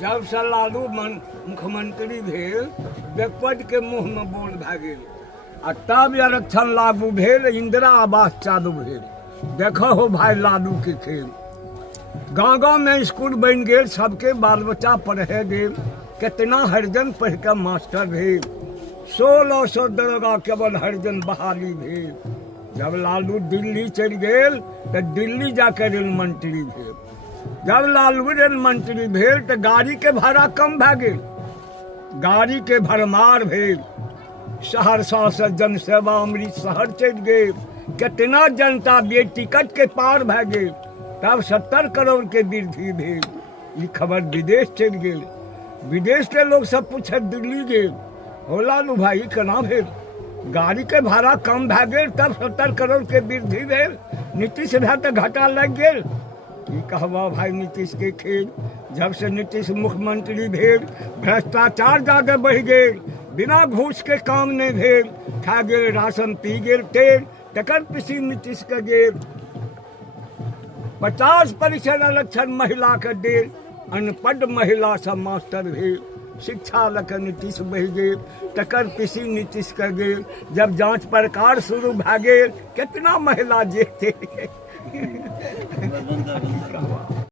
जब से लालू मुख्यमंत्री भेल बेपट के मुंह में बोल भए गेल आ तब आरक्षण लागू भेल, इंदिरा आवास चालू भेल। देखो हो भाई लालू के खेल। गाँव गाँव में स्कूल बन गए, सबके बाल बच्चा पढ़े गेल। कितना हरिजन पढ़ के मास्टर भेल। 1600 दरोगा केवल हरिजन बहाली भेल। जब लालू दिल्ली चल गेल तो दिल्ली जाके रेल मंत्री भेल। जब लालू रेल मंत्री भेल तो गाड़ी के भाड़ा कम भए गेल, गाड़ी के भरमार भेल। सहरसा से जनसेवा अमृत शहर चल गेल। कितना जनता बे टिकट के पार भए गेल। तब 70 करोड़ के वृद्धि भेल। ये खबर विदेश चल गेल। विदेश के लोग सब पूछे दिल्ली गेल, हो लालू भाई केना भेल? गाड़ी के भाड़ा कम भए गेल, तब 70 करोड़ के वृद्धि भेल। नीतीश भए तो घाटा लग गेल। की कहबा भाई नीतीश के खेल। जब से नीतीश मुख्यमंत्री भेल, भ्रष्टाचार ज्यादा बढ़ गेल। बिना घूस के काम नहीं भेल। खा गेल राशन, पी गेल तेल, टकर पीसी नीतीश के गेल। 50% आरक्षण महिला के देल। अनपढ़ महिला सब मास्टर भेल। शिक्षा लके नीतीश बहि गेल, टकर पीसी नीतीश के गेल। जब जांच पड़ताल शुरू भए गेल, कितना महिला जेते